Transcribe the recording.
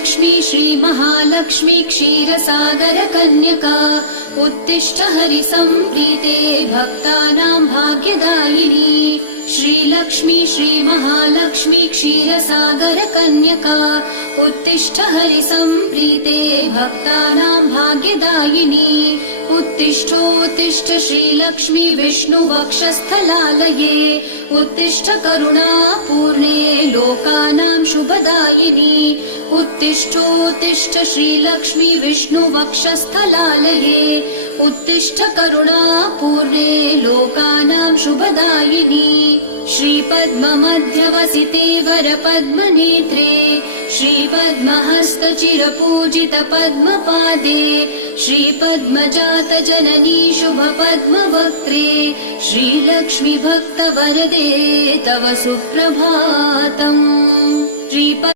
श्रीलक्ष्मी श्रीमहालक्ष्मी क्षीरसागरकन्यका उत्तिष्ठ हरिसम्प्रीते भक्तानां भाग्यदायिनी। श्रीलक्ष्मी श्रीमहालक्ष्मी क्षीरसागरकन्यका उत्तिष्ठ हरिसम्प्रीते भक्तानां भाग्यदायिनी। उत्तिष्ठोत्तिष्ठ श्रीलक्ष्मी विष्णुवक्षस्थलालये उत्तिष्ठ करुणापूर्णे लोकानां शुभदायिनी। उत्तिष्ठोत्तिष्ठ श्रीलक्ष्मी विष्णुवक्षस्थलालये उत्तिष्ठ करुणापूर्णे लोकानां शुभदायिनी। श्रीपद्ममध्यवसिते वरपद्मनेत्रे श्रीपद्महस्तचिरपूजित पद्मपादे श्रीपद्मजातजननी शुभपद्मवक्त्रे श्रीलक्ष्मी भक्तवरदे तव सुप्रभातम्।